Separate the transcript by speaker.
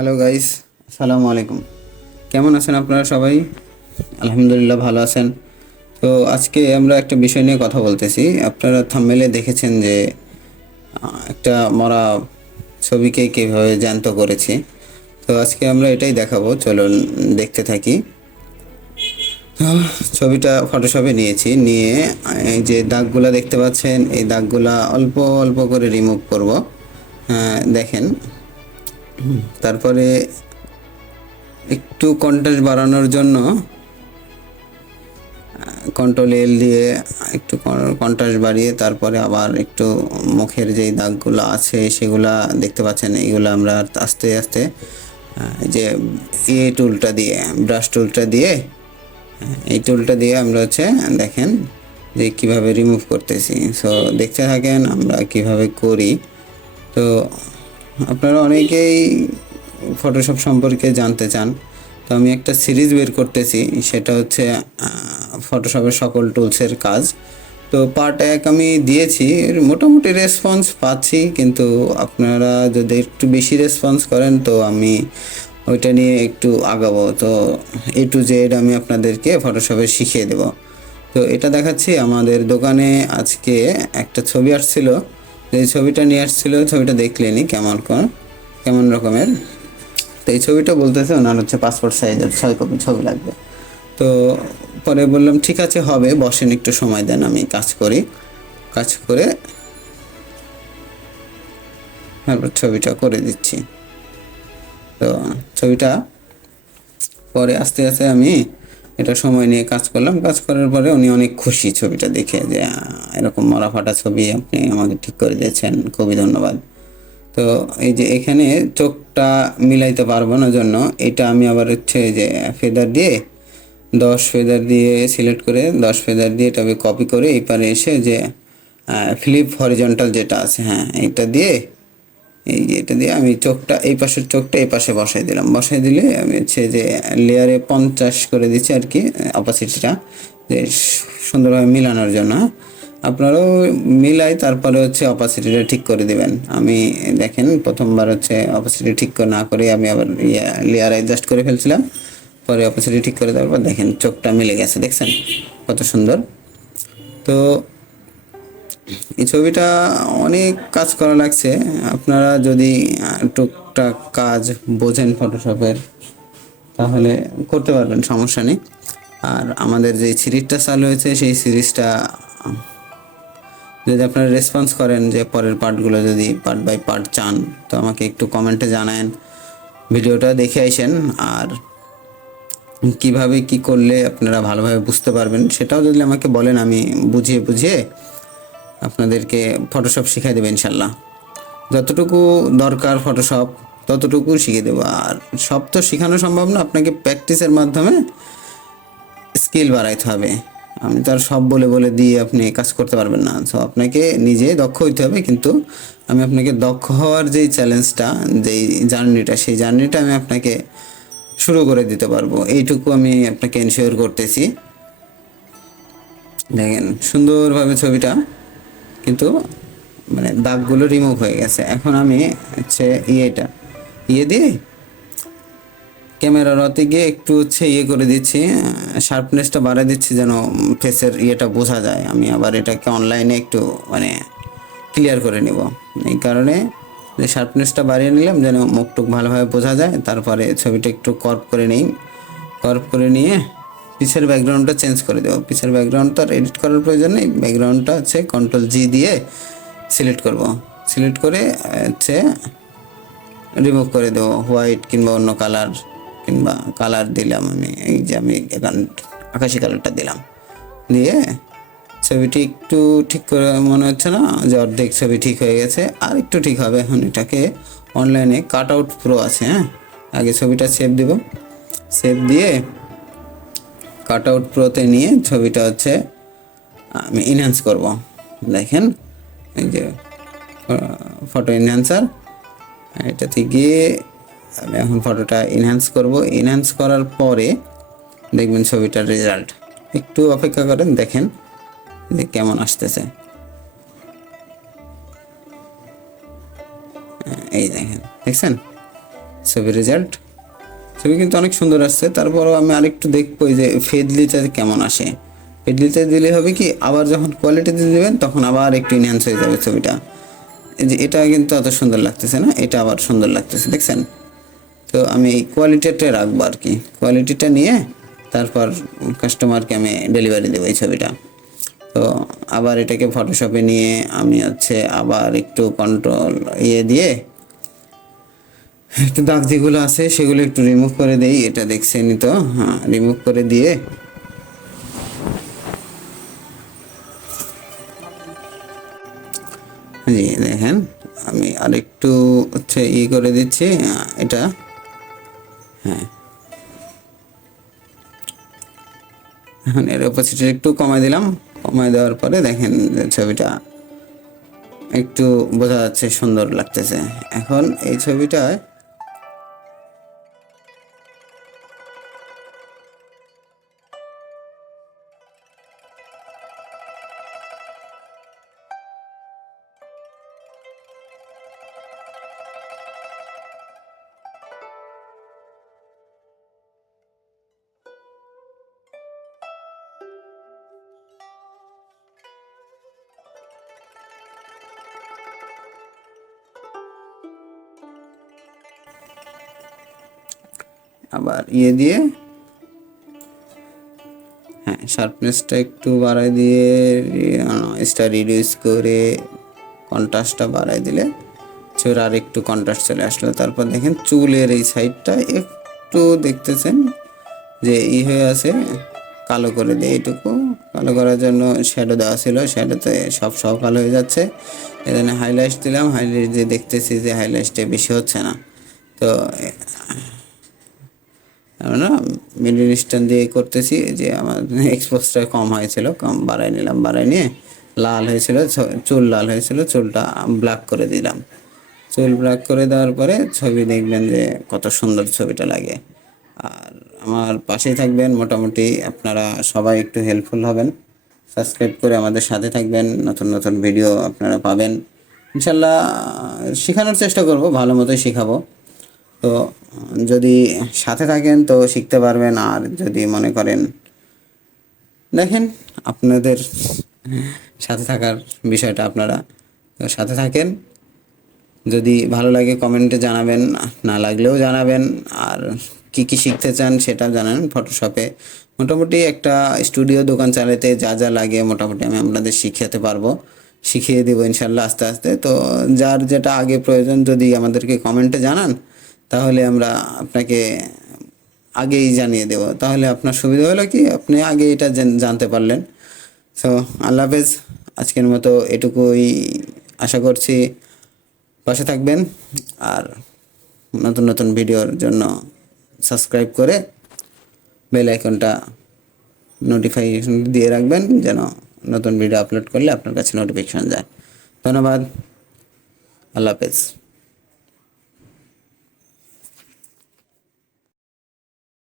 Speaker 1: Hello guys আসসালামু আলাইকুম কেমন আছেন আপনারা সবাই? আলহামদুলিল্লাহ, ভালো আছেন। তো আজকে আমরা একটা বিষয় নিয়ে কথা বলতেছি। আপনারা থাম্বেলে দেখেছেন যে, একটা মরা ছবিকে কীভাবে জ্যান্ত করেছি। তো আজকে আমরা এটাই দেখাবো। চলুন দেখতে থাকি। ছবিটা ফটোশপে নিয়েছি। নিয়ে এই যে দাগগুলা দেখতে পাচ্ছেন, এই দাগগুলা অল্প অল্প করে রিমুভ করব। দেখেন। তারপরে একটু কন্ট্রাস্ট বাড়ানোর জন্য কন্ট্রোল এল দিয়ে একটু কন্ট্রাস্ট বাড়িয়ে তারপরে আবার একটু মুখের যেই দাগগুলো আছে সেগুলা দেখতে পাচ্ছেন, এইগুলো আমরা আস্তে আস্তে যে এ টুলটা দিয়ে ব্রাশ টুলটা দিয়ে এই টুলটা দিয়ে আমরা হচ্ছে দেখেন যে কীভাবে রিমুভ করতেছি। সো দেখতে থাকেন, আমরা কীভাবে করি। তো আপনারা অনেকেই ফটোশপ সম্পর্কে জানতে চান। তো আমি একটা সিরিজ বের করতেছি, সেটা হচ্ছে ফটোশপের সকল টুলসের কাজ। তো পার্ট এক আমি দিয়েছি মোটামুটি রেসপন্স পাচ্ছি, কিন্তু আপনারা যদি একটু বেশি রেসপন্স করেন, তো আমি ওইটা নিয়ে একটু আগাবো। তো এ টু জেড আমি আপনাদেরকে ফটোশপে শিখিয়ে দেব। তো এটা দেখাচ্ছি, আমাদের দোকানে আজকে একটা ছবি আসছিল। এই ছবিটা নিয়ে আসছিল ছবিটা দেখলেনি কেমন কোন, কেমন রকমের? তো এই ছবিটা বলতেছে ওনার হচ্ছে পাসপোর্ট সাইজের ছয় কপি ছবি লাগবে। তো পরে বললাম, ঠিক আছে, হবে, বসেন, একটু সময় দেন, আমি কাজ করি। কাজ করে তারপর ছবিটা করে দিচ্ছি। তো ছবিটা পরে আস্তে আস্তে আমি এটা সময় নিয়ে কাজ করলাম। কাজ করার পরে উনি অনেক খুশি ছবিটা দেখে যে এরকম মরা ফাটা ছবি আপনি আমাকে ঠিক করে দিয়েছেন, খুবই ধন্যবাদ। তো এই যে এখানে চোখটা মিলাইতে পারব না জন্য, এটা আমি আবার হচ্ছে যে ফেদার দিয়ে, দশ ফেদার দিয়ে সিলেক্ট করে, দশ ফেদার দিয়ে এটাকে কপি করে এই পারে এসে যে ফ্লিপ হরিজন্টাল যেটা আছে হ্যাঁ এটা দিয়ে এই যে এটা দিয়ে আমি চোখটা, এই পাশের চোখটা এই পাশে বসাই দিলাম। বসাই দিলে আমি হচ্ছে যে লেয়ারে পঞ্চাশ করে দিচ্ছি আর কি অপাসিটিটা যে সুন্দরভাবে মিলানোর জন্য। আপনারাও মিলাই তারপরে হচ্ছে অপাসিটিটা ঠিক করে দিবেন। আমি দেখেন প্রথমবার হচ্ছে অপাসিটি ঠিক না করে আমি আবার লেয়ার অ্যাডজাস্ট করে ফেলছিলাম। পরে অপাসিটি ঠিক করে দেওয়ার পর দেখেন চোখটা মিলে গেছে, দেখছেন? কত সুন্দর। তো এই ছবিটা অনেক কাজ করা লাগছে। আপনারা যদি টুকটাক কাজ বোঝেন ফটোশপের তাহলে করতে পারবেন, সমস্যা নেই। আর আমাদের যে সিরিজটা চালু হয়েছে, সেই সিরিজটা, যদি আপনারা রেসপন্স করেন যে পরের পার্টগুলো যদি পার্ট বাই পার্ট চান, তো আমাকে একটু কমেন্টে জানায়েন। ভিডিওটা দেখে আসেন, আর কীভাবে কি করলে আপনারা ভালোভাবে বুঝতে পারবেন, সেটাও যদি আমাকে বলেন, আমি বুঝিয়ে বুঝিয়ে আপনাদেরকে ফটোশপ শিখাই দেবো ইনশাল্লাহ যতটুকু দরকার ফটোশপ ততটুকু শিখিয়ে দেবো। আর সব তো শেখানো সম্ভব না, আপনাকে প্র্যাকটিসের মাধ্যমে স্কিল বাড়াইতে হবে। আমি তো আর সব বলে বলে দিয়ে আপনি কাজ করতে পারবেন না। তো আপনাকে নিজে দক্ষ হইতে হবে, কিন্তু আমি আপনাকে দক্ষ হওয়ার যেই চ্যালেঞ্জটা যেই জার্নিটা সেই জার্নিটা আমি আপনাকে শুরু করে দিতে পারব। এইটুকু আমি আপনাকে এনশিওর করতেছি। দেখেন, সুন্দরভাবে ছবিটা কিন্তু মানে দাগগুলো রিমুভ হয়ে গেছে। এখন আমি হচ্ছে ইয়েটা ইয়ে দিয়ে ক্যামেরার অতে গিয়ে একটু হচ্ছে ইয়ে করে দিচ্ছি শার্পনেসটা বাড়ায় দিচ্ছি যেন ফেসের ইয়েটা বোঝা যায়। আমি আবার এটাকে অনলাইনে একটু মানে ক্লিয়ার করে নিব। এই কারণে শার্পনেসটা বাড়িয়ে নিলাম যেন মুখটুক ভালোভাবে বোঝা যায়, তারপরে ছবিটা একটু কর্ভ করে নিই। কর্ভ করে নিয়ে পিছের ব্যাকগ্রাউন্ডটা চেঞ্জ করে দেবো। পিছের ব্যাকগ্রাউন্ড তো আর এডিট করার প্রয়োজন নেই। ব্যাকগ্রাউন্ডটা হচ্ছে কন্ট্রোল জি দিয়ে সিলেক্ট করব। সিলেক্ট করে হচ্ছে রিমুভ করে দেবো। হোয়াইট কিংবা অন্য কালার কিংবা কালার দিলাম আমি। এই যে আমি এখন আকাশি কালারটা দিলাম। দিয়ে ছবিটি একটু ঠিক করে, মনে হচ্ছে না যে অর্ধেক ছবি ঠিক হয়ে গেছে। আর একটু ঠিক হবে, এখন এটাকে অনলাইনে কাট আউট প্রো আছে হ্যাঁ? আগে ছবিটা সেভ দেব। সেভ দিয়ে কাট আউট প্রোতে নিয়ে ছবিটা হচ্ছে, আমি ইনহ্যান্স করব। দেখেন, এই যে ফটো এনহ্যান্সার এটাতে গিয়ে আমি এখন ফটোটা এনহ্যান্স করব। এনহ্যান্স করার পরে দেখবেন ছবিটার রেজাল্ট একটু অপেক্ষা করেন, দেখেন যে কেমন আসতেছে। এই দেখেন, দেখছেন? ছবির রেজাল্ট ছবি কিন্তু অনেক সুন্দর আসছে। তারপরও আমি আরেকটু দেখব যে ফেদলিতে কেমন আসে। ফেদলিতে দিলে হবে কি, আবার যখন কোয়ালিটিতে দেবেন, তখন আবার একটু ইনহ্যান্স হয়ে যাবে ছবিটা। যে এটা কিন্তু অত সুন্দর লাগতেছে না, এটা আবার সুন্দর লাগতেছে, দেখছেন? তো আমি এই কোয়ালিটিটা রাখব আর কি। কোয়ালিটিটা নিয়ে তারপর কাস্টমারকে আমি ডেলিভারি দেবো এই ছবিটা। তো আবার এটাকে ফটোশপে নিয়ে আমি হচ্ছে আবার একটু কন্ট্রোল ইয়ে দিয়ে একটু দাগ যেগুলো আছে সেগুলো একটু রিমুভ করে দেই, এটা দেখছেনই তো? হ্যাঁ রিমুভ করে দিয়ে। জি, দেখেন, আমি আরেকটু হচ্ছে ই করে দিচ্ছি, এটা। হ্যাঁ। এখন এর অপোজিটে একটু কমাই দিলাম। কমাই দেওয়ার পরে দেখেন ছবিটা একটু বোঝা যাচ্ছে, সুন্দর লাগতেছে। এখন এই ছবিটায় আবার ইয়ে দিয়ে হ্যাঁ শার্পনেসটা একটু বাড়াই দিয়ে স্টার রিডিউস করে কন্ট্রাস্টটা বাড়াই দিলে চোর আর একটু কন্ট্রাস্ট চলে আসলো। তারপর দেখেন চুলের এই সাইডটা একটু দেখতেছেন যে ই হয়ে আছে, কালো করে দিয়ে এইটুকু। কালো করার জন্য শ্যাডো দেওয়া ছিল শ্যাডোতে সব সব কালো হয়ে যাচ্ছে। এখানে হাইলাইট দিলাম হাইলাইট দিয়ে দেখতেছি যে হাইলাইটটা বেশি হচ্ছে না। তো আমরা মিডিল স্ট্যান্ড দিয়ে করতেছি যে আমার এক্সপোজটা কম হয়েছিল, কম বাড়াই নিলাম, বাড়াই নিয়ে লাল হয়েছিল, চুল লাল হয়েছিল, চুলটা ব্ল্যাক করে দিলাম। চুল ব্ল্যাক করে দেওয়ার পরে ছবি দেখবেন যে কত সুন্দর ছবিটা লাগে। আর আমার পাশেই থাকবেন মোটামুটি আপনারা সবাই একটু হেল্পফুল হবেন। সাবস্ক্রাইব করে আমাদের সাথে থাকবেন, নতুন নতুন ভিডিও আপনারা পাবেন। ইনশাল্লাহ শেখানোর চেষ্টা করব, ভালো মতোই শেখাবো। তো যদি সাথে থাকেন তো শিখতে পারবেন, আর যদি মনে করেন, দেখেন আপনাদের সাথে থাকার বিষয়টা আপনারা সাথে থাকেন। যদি ভালো লাগে কমেন্টে জানাবেন, না লাগলেও জানাবেন, আর কি কি শিখতে চান সেটা জানান ফটোশপে মোটামুটি একটা স্টুডিও দোকান চালাতে যা যা লাগে মোটামুটি আমি আপনাদের শিখাতে পারব। শিখিয়ে দেবো ইনশাল্লাহ আস্তে আস্তে। তো যার যেটা আগে প্রয়োজন, যদি আমাদেরকে কমেন্টে জানান তাহলে আমরা আপনাকে আগেই জানিয়ে দেব। তাহলে আপনার সুবিধা হলো কি? আপনি আগে এটা জানতে পারলেন। সো আল্লাহ হাফেজ, আজকের মতো এটুকুই আশা করছি। পাশে থাকবেন আর নতুন নতুন ভিডিওর জন্য সাবস্ক্রাইব করে বেল আইকনটা নোটিফিকেশন দিয়ে রাখবেন যেন নতুন ভিডিও আপলোড করলে আপনার কাছে নোটিফিকেশন যায়। ধন্যবাদ। আল্লাহ হাফেজ।